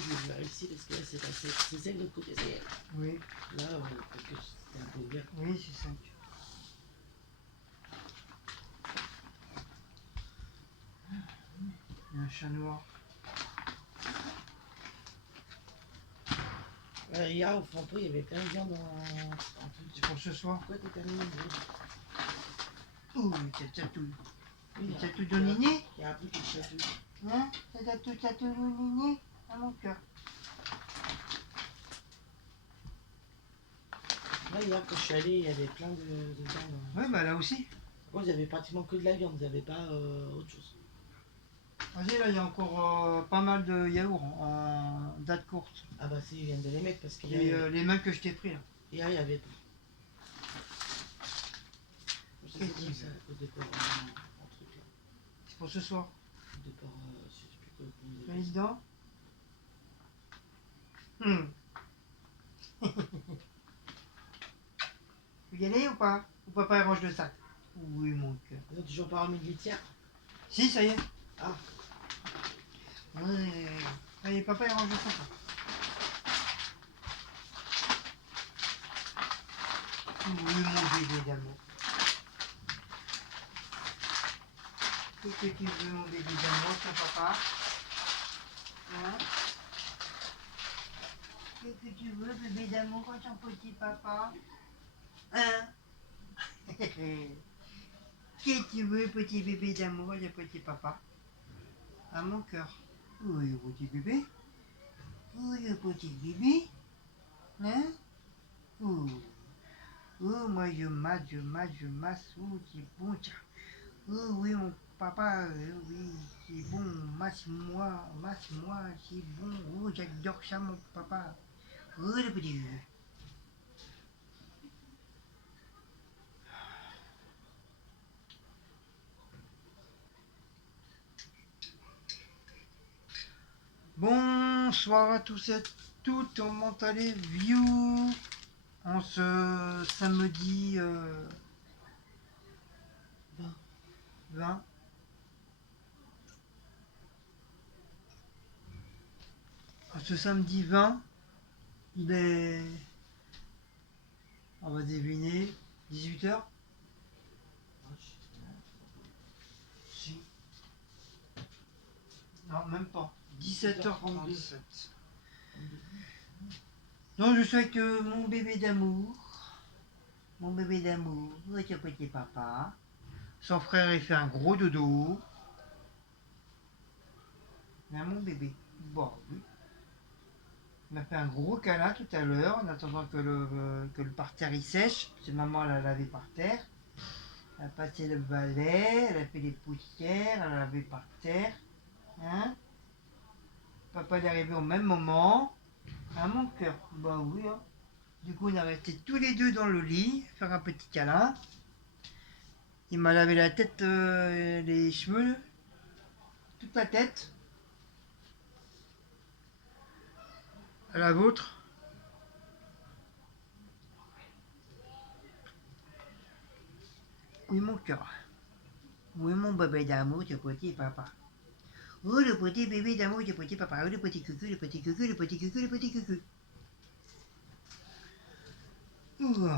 je vais le faire ici parce que là c'est pas sec. C'est sec de l'autre côté, ça y est. Oui. Là, parce que c'est un peu ouvert. Oui, c'est sec. Il y a un chat noir. Hier au Franprix, il y avait plein de viande en truc. C'est pour ce soir. Pourquoi t'es terminé? Ouh, c'est chatouille. Oui, C'est chatouille de Nini. il y a un peu de chatouille. Hein? C'est chatouille de Nini à mon cœur. Là, hier, quand je suis allé, il y avait plein de viande. Oui, bah là aussi. Par contre, il y avait pratiquement que de la viande, il n'y avait pas autre chose. Vas-y, là, il y a encore pas mal de yaourts en date courte. Ah bah si, ils viennent de les mettre parce qu'il y Et a... les mêmes que je t'ai pris, là. Hier, il y avait pas. Je sais Qu'est-ce pas qu'il ça, au départ, en truc là. C'est pour ce soir. Au départ, je sais plus quoi. Président. Vous y allez ou pas? Ou papa il range le sac? Oui, mon cœur. Ils ont toujours pas remis de litière. Si, ça y est. Ah. Ouais. Allez, papa il range le sac. Oui, mon bébé d'amour. Qu'est-ce que tu veux, mon bébé d'amour, ton papa? Hein? Qu'est-ce que tu veux, bébé d'amour, ton petit papa? Hein? Qu'est-ce que tu veux, petit bébé d'amour, le petit papa? À mon cœur. Oui, le petit bébé. Oui, le petit bébé. Hein? Oh. Oh, moi je masse. Oh, c'est bon, tiens. Oh, oui, mon papa, oui, c'est bon. Masse-moi, c'est bon. Oh, j'adore ça, mon papa. Oh, le petit bébé. Bonsoir à tous et à toutes, on monte à les views en ce samedi 20. En ce samedi 20, il est, on va deviner, 18h. Si. Non, même pas. 17h37. Donc je souhaite que mon bébé d'amour, votre petit papa, son frère ait fait un gros dodo. Là, mon bébé, bon, oui. Il m'a fait un gros câlin tout à l'heure en attendant que le parterre il sèche. Parce que maman l'a lavé par terre. Elle a passé le balai, elle a fait les poussières, elle a lavé par terre. Hein? Papa est arrivé au même moment. À mon cœur. Bah oui, hein. Du coup, on est restés tous les deux dans le lit, faire un petit câlin. Il m'a lavé la tête, les cheveux, toute la tête. À la vôtre. Oui, mon cœur. Oui, mon bébé d'amour, tu petit papa. Oh, le petit bébé d'amour, le petit papa. Oh, le petit cucu, le petit cucu, le petit cucu, le petit cucu. Oh,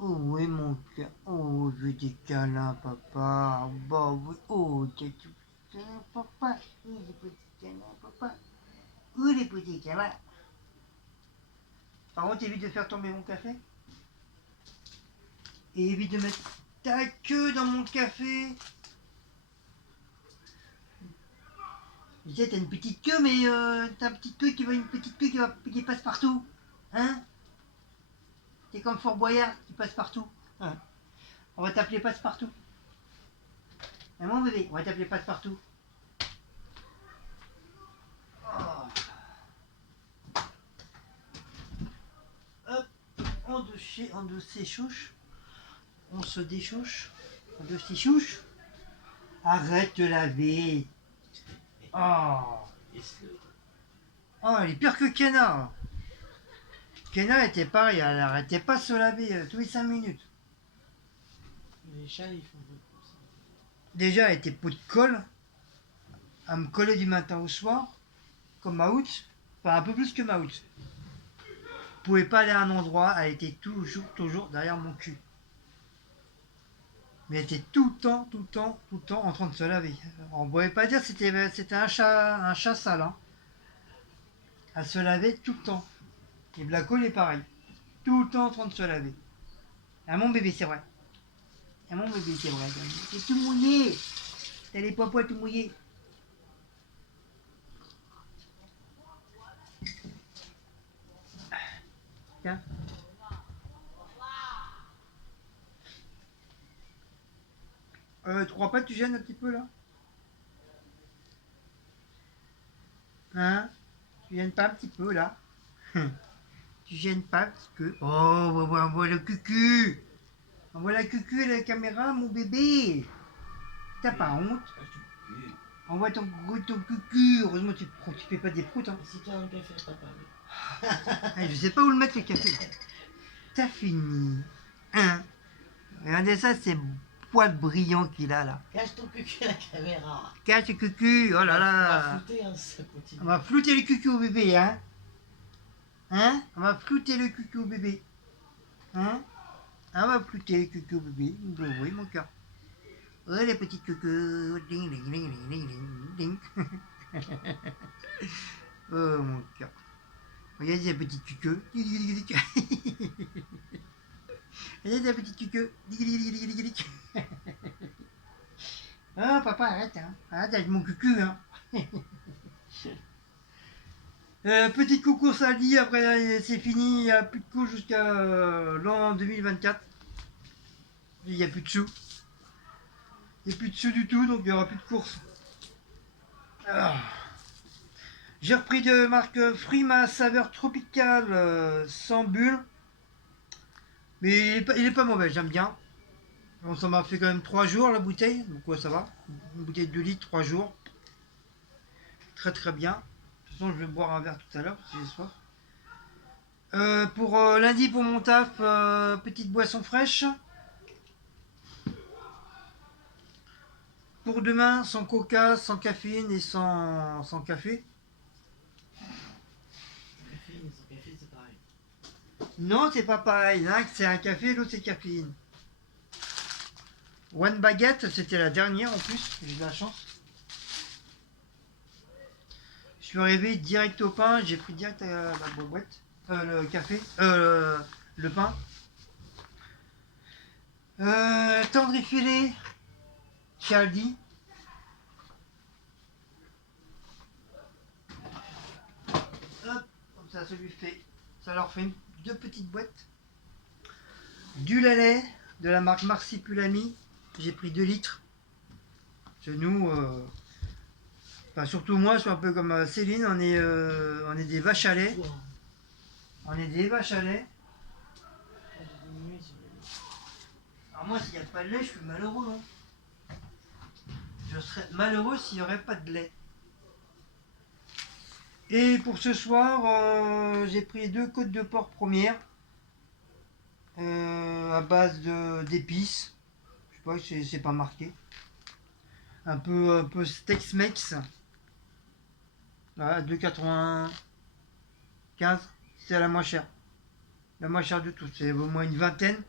oh oui, mon cœur. Oh, je veux des câlins, papa. Bah oui. Oh, t'es tout câlin, papa. Oh, les petits câlins, papa. Oh, les petits câlins. Par contre, évite de faire tomber mon café. Et évite de mettre ta queue dans mon café. Tu sais, t'as une petite queue, mais t'as une petite queue qui passe partout. Hein? T'es comme Fort Boyard qui passe partout. Hein? On va t'appeler Passe-Partout. Hein, mon bébé, on va t'appeler Passe-Partout. Oh. Hop, on de s'échouche. On se déchouche. On de s'échouche. Arrête de laver. Oh. Oh, elle est pire que Kenna. Kenna était pareil, elle n'arrêtait pas de se laver tous les 5 minutes. Les chats, ils font beaucoup ça. Déjà, elle était peau de colle. Elle me collait du matin au soir, comme Maout. Enfin, un peu plus que Maout. Je pouvais pas aller à un endroit, elle était toujours derrière mon cul. Mais elle était tout le temps en train de se laver. On ne pouvait pas dire que c'était un chat sale. Hein. Elle se lavait tout le temps. Et Blaco, il est pareil. Tout le temps en train de se laver. Ah mon bébé, c'est vrai. Ah mon bébé, c'est vrai. C'est tout mouillé. T'as les popois tout mouillés. Tiens. Tu crois pas que tu gênes un petit peu là? Hein? Tu gênes pas un petit peu là? Tu gênes pas un petit peu? Oh, on voit le cucu! On voit la cucu et la caméra, mon bébé! T'as pas honte? On voit ton cucu! Heureusement, tu fais pas des proutes. Hein. Et si tu as un café, papa, oui. Je sais pas où le mettre le café. T'as fini. Hein? Regardez ça, c'est poils brillants qu'il a là. Cache ton cucu à la caméra. Cache le cucu! Oh là On va là! flouter, hein, si ça continue. On va flouter le cucu au bébé, hein? Hein? On va flouter le cucu au bébé. Hein? On va flouter le cucu au bébé. Oui, mon cœur. Oh, les petits cucus. Ding, ding, ding, ding, ding, ding, ding. Oh, mon cœur. Regardez la petite cucu. Regardez la petite cucu. Oh, papa, arrête, hein. Arrête avec mon cucu, hein. Petit coucou Sally, après c'est fini, il n'y a plus de coups jusqu'à l'an 2024. Il n'y a plus de sous. Il n'y a plus de sous du tout, donc il n'y aura plus de courses. Ah. J'ai repris de marque Frima saveur tropicale sans bulle. Mais il est pas mauvais, j'aime bien. Bon, ça m'a fait quand même 3 jours la bouteille, donc ouais, ça va. Une bouteille de 2 litres, 3 jours. Très très bien. De toute façon, je vais boire un verre tout à l'heure parce que j'ai soif. Pour lundi, pour mon taf, petite boisson fraîche. Pour demain, sans coca, sans caféine et sans café. Caféine, sans café, c'est pareil. Non, c'est pas pareil. L'un, c'est un café, l'autre, c'est caféine. One baguette, c'était la dernière en plus. J'ai eu de la chance. Je suis arrivé direct au pain. J'ai pris direct la boîte. Le café. Le pain. Tendri filet. Chez Aldi. Hop, comme ça lui fait. Ça leur fait 2 petites boîtes. Du lait de la marque Marsipulami. J'ai pris 2 litres. Chez nous, enfin surtout moi, je suis un peu comme Céline, on est des vaches à lait. On est des vaches à lait. Alors moi, s'il n'y a pas de lait, je suis malheureux. Hein. Je serais malheureux s'il n'y aurait pas de lait. Et pour ce soir, j'ai pris 2 côtes de porc première à base d'épices. Je sais pas, c'est pas marqué. Un peu Tex-Mex. Voilà, 2,95. C'était la moins chère. La moins chère de tout. C'est au moins une vingtaine.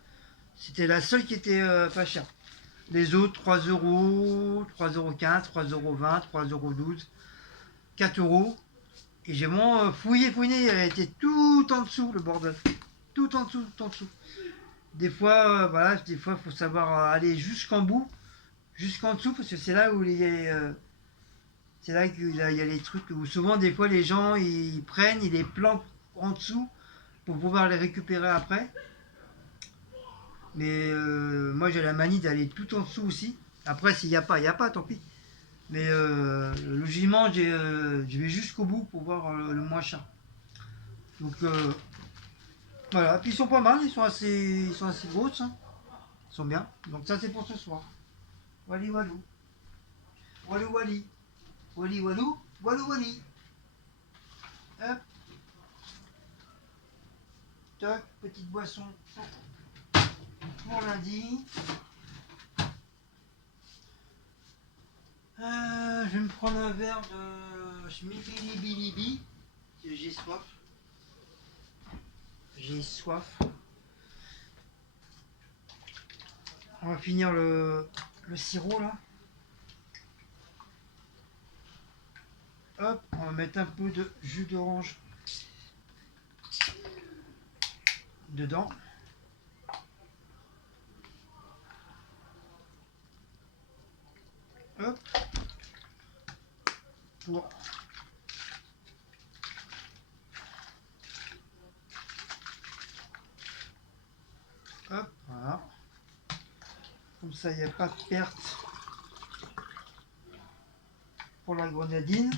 C'était la seule qui était pas chère. Les autres, 3 euros, 3,15 €, 3,20 €, 3,12 €, 4 euros. Et j'ai vraiment fouillé, elle était tout en dessous, le bordel. Tout en dessous, tout en dessous. Des fois, voilà, des fois, il faut savoir aller jusqu'en bout, jusqu'en dessous, parce que c'est là où c'est là qu'il y a les trucs où souvent, des fois, les gens, ils prennent, ils les planquent en dessous pour pouvoir les récupérer après. Mais moi, j'ai la manie d'aller tout en dessous aussi. Après, s'il n'y a pas, il n'y a pas, tant pis. Mais logiquement, je vais jusqu'au bout pour voir le moins cher. Donc voilà, puis ils sont pas mal, ils sont assez grosses. Hein. Ils sont bien. Donc ça, c'est pour ce soir. Wally walou. Walou wally. Wally walou. Walou wally. Hop. Toc, petite boisson pour lundi. Je vais me prendre un verre de Schmibilibilibi. J'ai soif. J'ai soif. On va finir le sirop là. Hop, on va mettre un peu de jus d'orange dedans. Hop. Pour hop, voilà. Comme ça, il n'y a pas de perte pour la grenadine.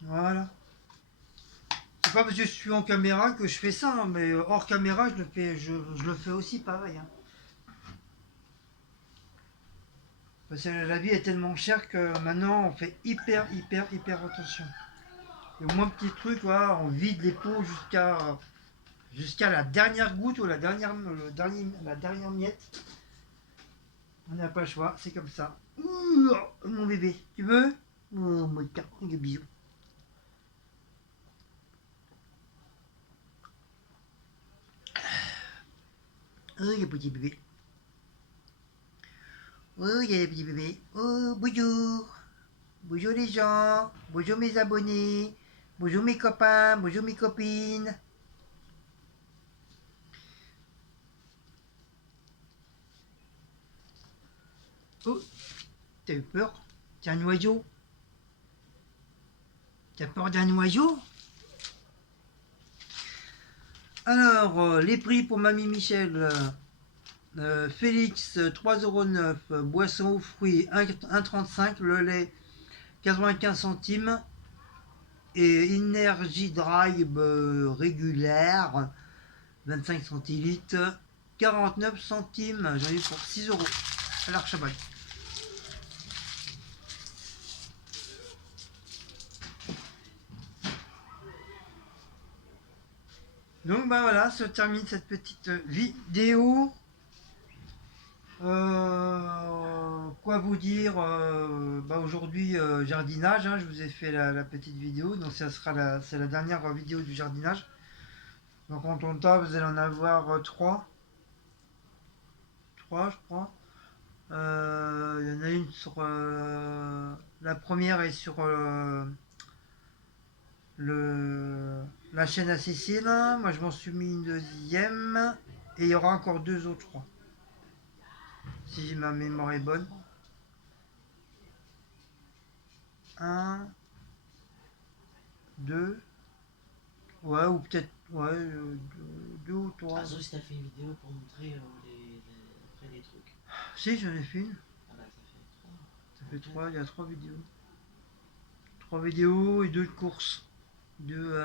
Voilà. C'est pas parce que je suis en caméra que je fais ça, hein, mais hors caméra, je le fais aussi pareil. Hein. Parce que la vie est tellement chère que maintenant, on fait hyper attention. Et au moins petit truc, voilà, on vide les pots jusqu'à la dernière goutte ou la dernière miette. On n'a pas le choix, c'est comme ça. Ouh, mon bébé, tu veux? Oh, mon carton de bisous. Oh, il y a petit bébé. Oh, il y a des petits bébés. Oh, bonjour. Bonjour les gens. Bonjour mes abonnés. Bonjour mes copains. Bonjour mes copines. Oh, t'as eu peur? T'es un oiseau? T'as peur d'un oiseau? Alors, les prix pour Mamie Michel. Félix 3,9 €, boisson aux fruits 1,35 €, le lait 95 centimes et Energy Drive régulière 25 centilitres 49 centimes. J'en ai pour 6 € à l'Archabal. Donc bah voilà, se termine cette petite vidéo. Quoi vous dire, bah aujourd'hui jardinage, hein, je vous ai fait la petite vidéo, donc c'est la dernière vidéo du jardinage. Donc en total vous allez en avoir 3, je crois. Il y en a une sur la première est sur la chaîne à Cécile. Moi je m'en suis mis une deuxième et il y aura encore 2 autres, je crois, si ma mémoire est bonne. Un, deux, ouais, ou peut-être, ouais, deux ou trois. Ah, si t'as fait une vidéo pour montrer après les trucs. Si, j'en ai fait une. Ah bah, ça fait 3. Ça fait 3, il y a 3 vidéos. 3 vidéos et 2 de courses.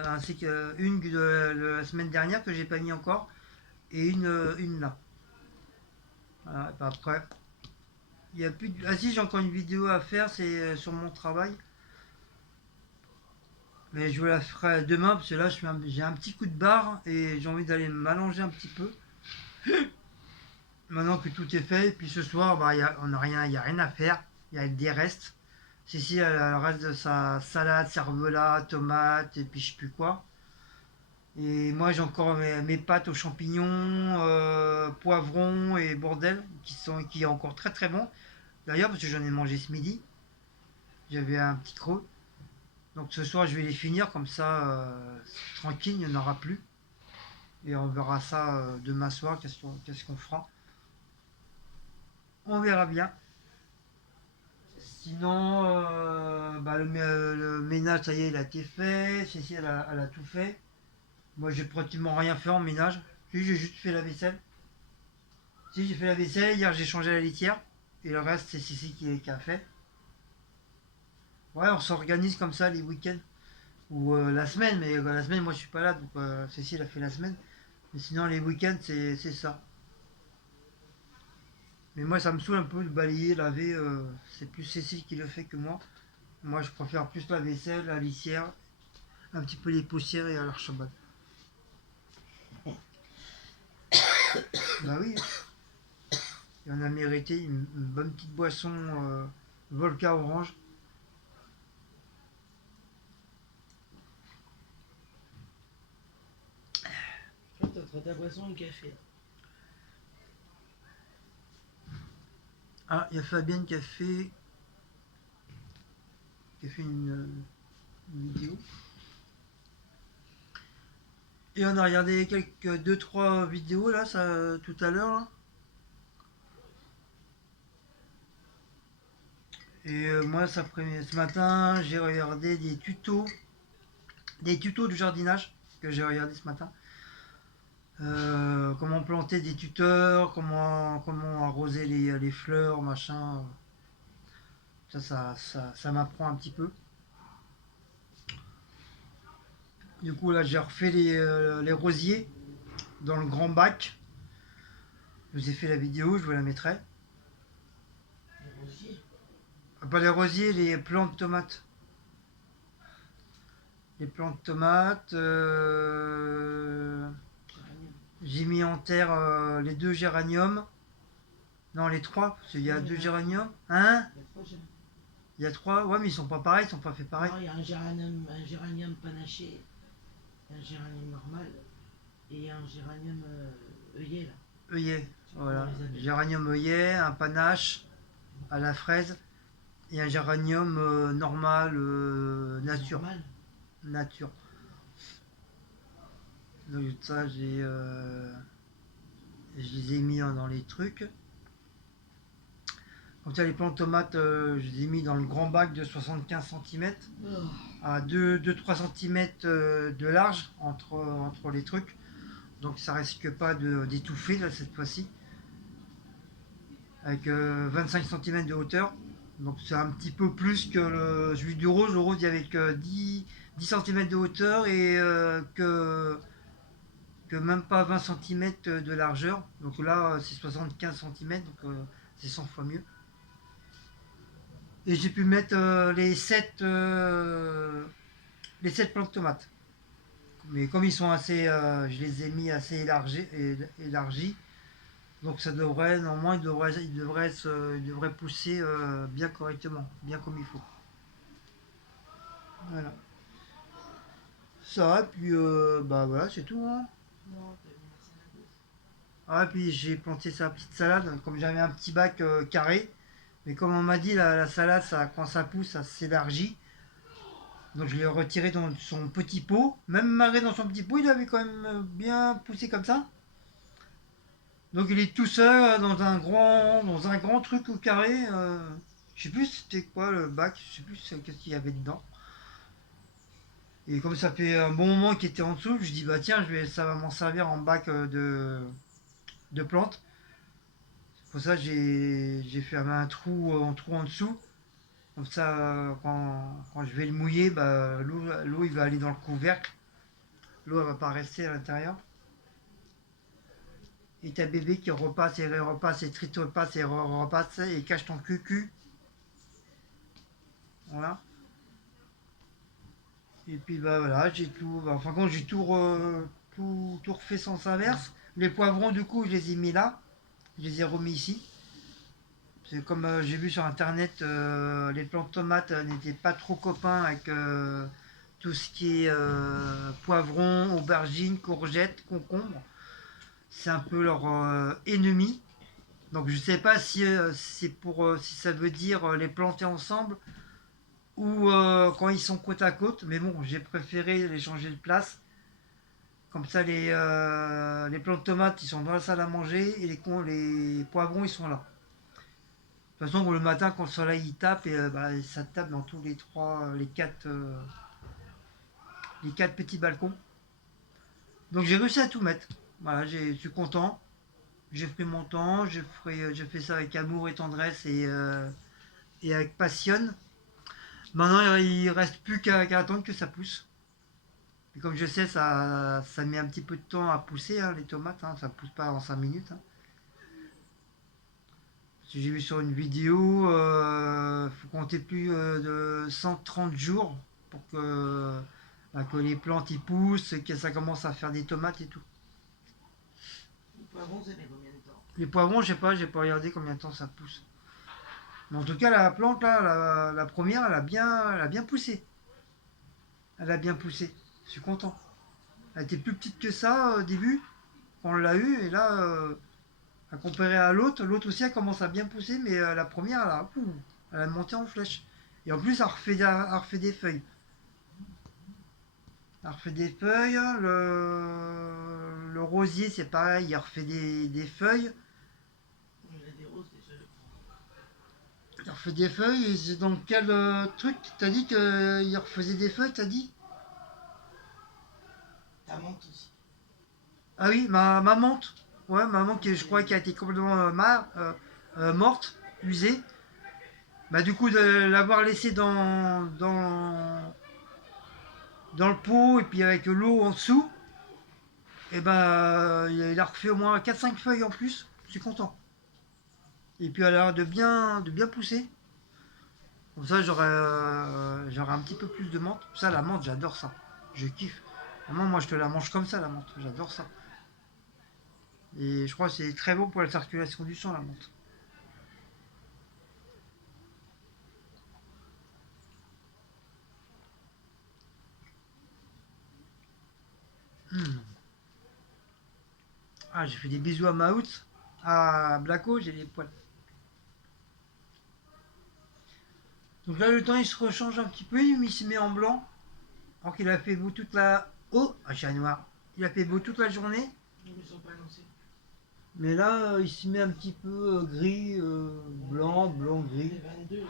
Ainsi qu'une de la semaine dernière que j'ai pas mis encore et une là. Voilà, et puis après, il y a plus de... Ah si, j'ai encore une vidéo à faire, c'est sur mon travail. Mais je vous la ferai demain parce que là j'ai un petit coup de barre et j'ai envie d'aller m'allonger un petit peu. Maintenant que tout est fait, et puis ce soir, bah, on a rien, il n'y a rien à faire. Il y a des restes. Cécile, elle reste de sa salade, cervelas, tomates et puis je sais plus quoi. Et moi j'ai encore mes pâtes aux champignons, poivrons et bordel qui est encore très très bon. D'ailleurs parce que j'en ai mangé ce midi, j'avais un petit creux. Donc ce soir je vais les finir comme ça, tranquille, il n'y en aura plus. Et on verra ça demain soir, qu'est-ce qu'on fera. On verra bien. Sinon, bah, le ménage, ça y est, il a été fait. Cécile, elle a tout fait. Moi, j'ai pratiquement rien fait en ménage. Si, j'ai juste fait la vaisselle. Si, j'ai fait la vaisselle. Hier, j'ai changé la litière. Et le reste, c'est Cécile qui a fait. Ouais, on s'organise comme ça les week-ends. Ou la semaine, mais la semaine, moi, je suis pas là. Donc, Cécile a fait la semaine. Mais sinon, les week-ends, c'est ça. Mais moi, ça me saoule un peu de balayer, laver. C'est plus Cécile qui le fait que moi. Moi, je préfère plus la vaisselle, la litière, un petit peu les poussières et à l'archibald. Bah oui, et on a mérité une bonne petite boisson Volca orange. Toi, t'as entre ta boisson et le café. Ah, il y a Fabienne qui a fait une vidéo. Et on a regardé quelques 2-3 vidéos là, ça, tout à l'heure. Là. Et moi, ce matin, j'ai regardé des tutos de jardinage que j'ai regardé ce matin. Comment planter des tuteurs, comment arroser les fleurs, machin. Ça m'apprend un petit peu. Du coup, là, j'ai refait les rosiers dans le grand bac. Je vous ai fait la vidéo, je vous la mettrai. Les rosiers. Pas les rosiers, les plantes de tomates. Les plantes de tomates. Géranium. J'ai mis en terre les 2 géraniums. Non, les 3, parce qu'il y a Non, il y 2 en a géraniums. Hein? Il y a 3 géraniums. Il y a 3. Ouais, mais ils sont pas pareils, ils sont pas faits pareil. Non, il y a un géranium panaché, un géranium normal et un géranium œillet là. Œillet, Je sais pas voilà. comment on les appelle. Géranium œillet, un panache à la fraise et un géranium normal, nature. Normal. Nature. Donc ça, je les ai mis dans les trucs. Comme ça, les plantes de tomates, je les ai mis dans le grand bac de 75 cm Oh. à 2-3 cm de large entre les trucs. Donc ça risque pas d'étouffer là cette fois-ci. Avec 25 cm de hauteur. Donc c'est un petit peu plus que celui du rose. Le rose, il y avait que 10 cm de hauteur et que même pas 20 cm de largeur. Donc là, c'est 75 cm, donc c'est 100 fois mieux. Et j'ai pu mettre les 7 plantes de tomates. Mais comme ils sont assez, je les ai mis assez élargis, donc ça devrait, normalement, il devrait pousser bien correctement, bien comme il faut. Voilà. Ça, et puis bah voilà, c'est tout. Hein. Non, t'as mis la salade. Ah, puis j'ai planté sa petite salade, comme j'avais un petit bac carré. Mais comme on m'a dit, la salade, quand ça pousse, ça s'élargit. Donc je l'ai retiré dans son petit pot. Même malgré dans son petit pot, il avait quand même bien poussé comme ça. Donc il est tout seul dans un grand truc au carré. Je sais plus c'était quoi le bac, je sais plus qu'est-ce qu'il y avait dedans. Et comme ça fait un bon moment qu'il était en dessous, je dis bah tiens, ça va m'en servir en bac de plantes. Pour ça j'ai fait un trou en dessous. Comme ça, quand je vais le mouiller, bah, l'eau il va aller dans le couvercle. L'eau elle va pas rester à l'intérieur. Et t'as bébé qui repasse et repasse et repasse et repasse et cache ton cucu. Voilà. Et puis bah voilà, j'ai tout. Bah, enfin, quand j'ai tout refait sans inverse. Les poivrons, du coup, je les ai mis là. Je les ai remis ici. C'est comme j'ai vu sur internet, les plantes de tomates n'étaient pas trop copains avec tout ce qui est poivrons, aubergines, courgettes, concombres. C'est un peu leur ennemi. Donc je sais pas si si ça veut dire les planter ensemble ou quand ils sont côte à côte. Mais bon, j'ai préféré les changer de place. Comme ça, les plantes de tomates, ils sont dans la salle à manger et les poivrons, ils sont là. De toute façon, le matin, quand le soleil il tape, et, bah, ça tape dans tous les quatre petits balcons. Donc j'ai réussi à tout mettre. Voilà, je suis content. J'ai pris mon temps, j'ai fait ça avec amour et tendresse et avec passion. Maintenant, il reste plus qu'à attendre que ça pousse. Et comme je sais, ça met un petit peu de temps à pousser, hein, les tomates. Hein, ça ne pousse pas en 5 minutes. Hein. J'ai vu sur une vidéo, il faut compter plus de 130 jours pour que les plantes y poussent et que ça commence à faire des tomates et tout. Le poivron, ça met combien de temps? Les poivrons, je sais pas, j'ai pas regardé combien de temps ça pousse. Mais en tout cas, la plante, là, la première, elle a bien poussé. Elle a bien poussé. Je suis content. Elle était plus petite que ça au début, quand on l'a eu. Et là, à comparer à l'autre aussi, elle commence à bien pousser. Mais la première, elle a monté en flèche. Et en plus, elle refait des feuilles. Elle refait des feuilles. Le rosier, c'est pareil, il refait des feuilles. Il a des roses déjà, je crois. Il refait des feuilles. Et c'est dans quel truc t'as dit qu'il refaisait des feuilles, t'as dit? Ta menthe aussi. Ah oui, ma menthe. Ouais, ma menthe, je crois, qui a été complètement morte, usée. Bah, du coup, de l'avoir laissée dans le pot et puis avec l'eau en dessous, et ben, il a refait au moins 4 5 feuilles en plus. Je suis content. Et puis, elle a l'air de bien pousser. Comme ça, j'aurai un petit peu plus de menthe. Ça, la menthe, j'adore ça. Je kiffe. Vraiment, moi, je te la mange comme ça, la menthe. J'adore ça. Et je crois que c'est très bon pour la circulation du sang, la menthe. Hmm. Ah, j'ai fait des bisous à Maout. À Blacko, j'ai les poils. Donc là, le temps, il se rechange un petit peu. Il se met en blanc. Alors qu'il a fait beau toute la... Oh, un chat noir. Il a fait beau toute la journée. Ils ne sont pas annoncés. Mais là, il se met un petit peu gris, blanc, gris. C'est 22 là.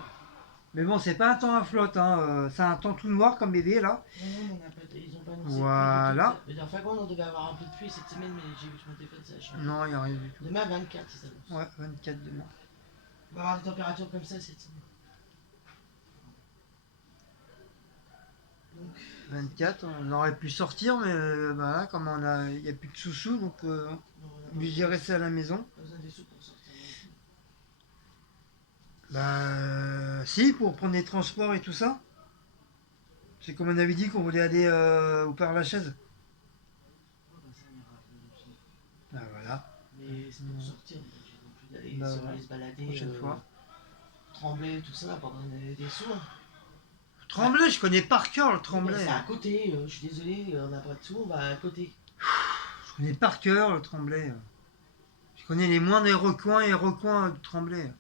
Mais bon, c'est pas un temps à flotte. Hein. C'est un temps tout noir comme bébé, là. Non, non, on a pas, ils ont pas annoncé de pluie Voilà. de toute. La dernière fois, on devait avoir un peu de pluie cette semaine, mais j'ai vu sur mon téléphone, ça a changé. Non, il n'y a rien du tout. Demain, 24, ils annoncent. Ouais, 24 demain. On va avoir des températures comme ça cette semaine. Donc, 24, on aurait pu sortir, mais bah là, comme il n'y a plus de sous-sous, donc non, on a pas obligé de besoin, rester à la maison. pas besoin des sous pour sortir non plus. Bah, si, pour prendre les transports et tout ça. C'est comme on avait dit qu'on voulait aller au Père-Lachaise. Oh, bah, ça, on ira une autre fois. Bah voilà, Mais c'est pour sortir, on est obligé non plus d'aller Bah, si on va ouais. aller se balader, Prochaine fois. Tremblay, tout ça, pour donner des sous. Hein. Tremblay, je connais par cœur le Bah, Tremblay. c'est à côté, je suis désolé, on n'a pas de sous, on va à côté. Je connais par cœur le Tremblay. Je connais les moindres recoins et recoins du Tremblay.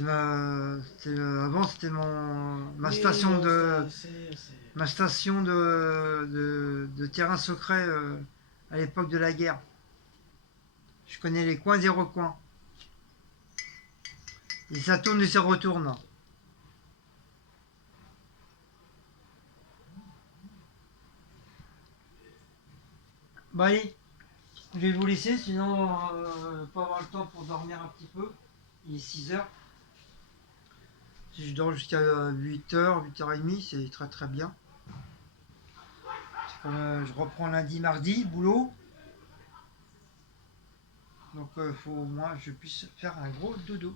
Avant, c'était ma Oui, station non, de c'est- ma station de terrain secret à l'époque de la guerre. Je connais les coins et recoins. Et ça tourne et ça retourne. Bah allez, je vais vous laisser, sinon pas avoir le temps pour dormir un petit peu. Il est 6 heures. Si je dors jusqu'à 8h, 8h30, c'est très très bien. C'est comme, je reprends lundi, mardi, boulot. Donc il faut au moins que je puisse faire un gros dodo.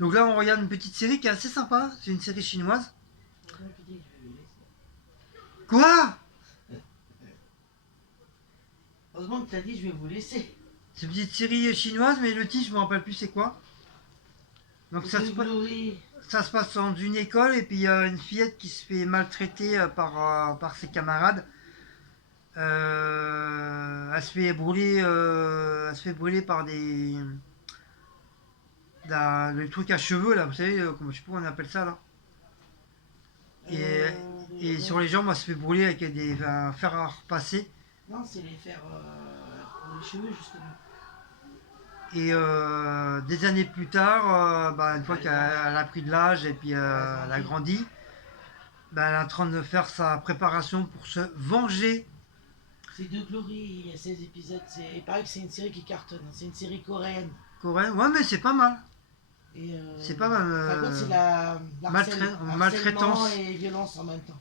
Donc là on regarde une petite série qui est assez sympa. C'est une série chinoise. c'est moi qui dis que je vais le laisser. Quoi? Heureusement que tu as dit je vais vous laisser. C'est une petite série chinoise, mais le titre je me rappelle plus c'est quoi. Donc ça se passe dans une école et puis il y a une fillette qui se fait maltraiter par ses camarades. Elle se fait brûler par le truc à cheveux là, vous savez, comment je sais pas comment on appelle ça là. Et sur les jambes, elle se fait brûler avec un fer à repasser. Non, c'est les fers pour les cheveux justement. Et des années plus tard, une fois qu'elle a pris de l'âge et puis elle a grandi, elle est en train de faire sa préparation pour se venger. C'est de Glory, il y a 16 épisodes. Il paraît que c'est une série qui cartonne. C'est une série coréenne. Coréen. Ouais, mais c'est pas mal. Et C'est pas mal. par contre, c'est la Maltraitance. harcèlement et violence en même temps.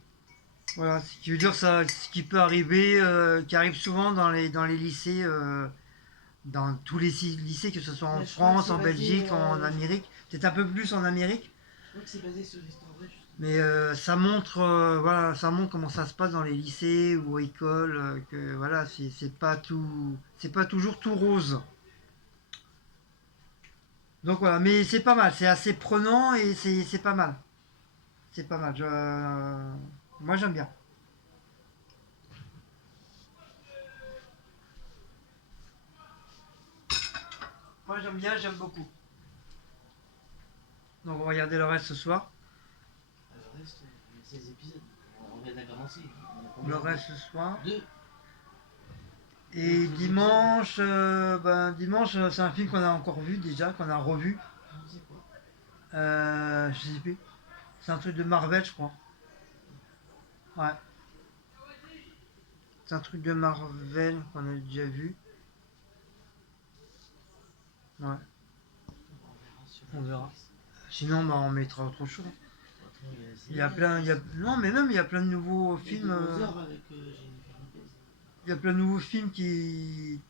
Voilà, ce qui veut dire ça, ce qui peut arriver, qui arrive souvent dans les lycées, dans tous les lycées, que ce soit en Mais je crois France, que en c'est basé, Belgique, en Amérique, peut-être un peu plus en Amérique. Je crois que c'est basé sur l'histoire vraie, justement. Mais ça montre, voilà, ça montre comment ça se passe dans les lycées ou écoles, que voilà, c'est pas toujours tout rose. Donc voilà, mais c'est pas mal, c'est assez prenant et c'est pas mal. C'est pas mal. Moi j'aime bien. Moi j'aime bien, j'aime beaucoup. Donc on va regarder le reste ce soir. Le reste, il y a 16 épisodes. On vient de commencer. Le reste ce soir. Deux. Et dimanche, dimanche, c'est un film qu'on a encore vu déjà, qu'on a revu. C'est quoi? Je sais plus. C'est un truc de Marvel, je crois. Ouais. C'est un truc de Marvel qu'on a déjà vu. Ouais, on verra. Sinon, bah, on mettra autre chose. Il y a plein, non, mais même il y a plein de nouveaux films. Il y a plein de nouveaux films qui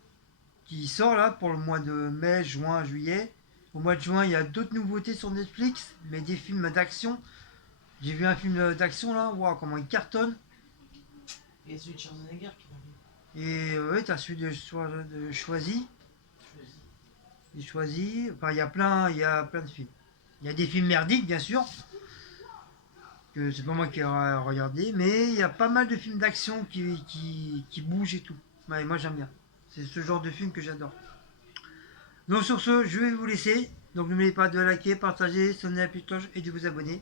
sortent là pour le mois de mai, juin, juillet. Au mois de juin, il y a d'autres nouveautés sur Netflix, mais des films d'action. J'ai vu un film d'action là, waouh, comment il cartonne. Et celui de Schwarzenegger qui va Et ouais, t'as celui de Choisi. Enfin, il y a plein de films. Il y a des films merdiques, bien sûr, que c'est pas moi qui ai regardé, mais il y a pas mal de films d'action qui bougent et tout. Ouais, moi j'aime bien. C'est ce genre de film que j'adore. Donc sur ce, je vais vous laisser. Donc n'oubliez pas de liker, partager, sonner la petite cloche et de vous abonner.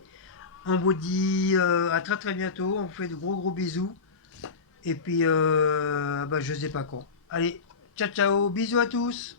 On vous dit à très très bientôt. On vous fait de gros gros bisous. Et puis, je sais pas quand. Allez, ciao ciao, bisous à tous.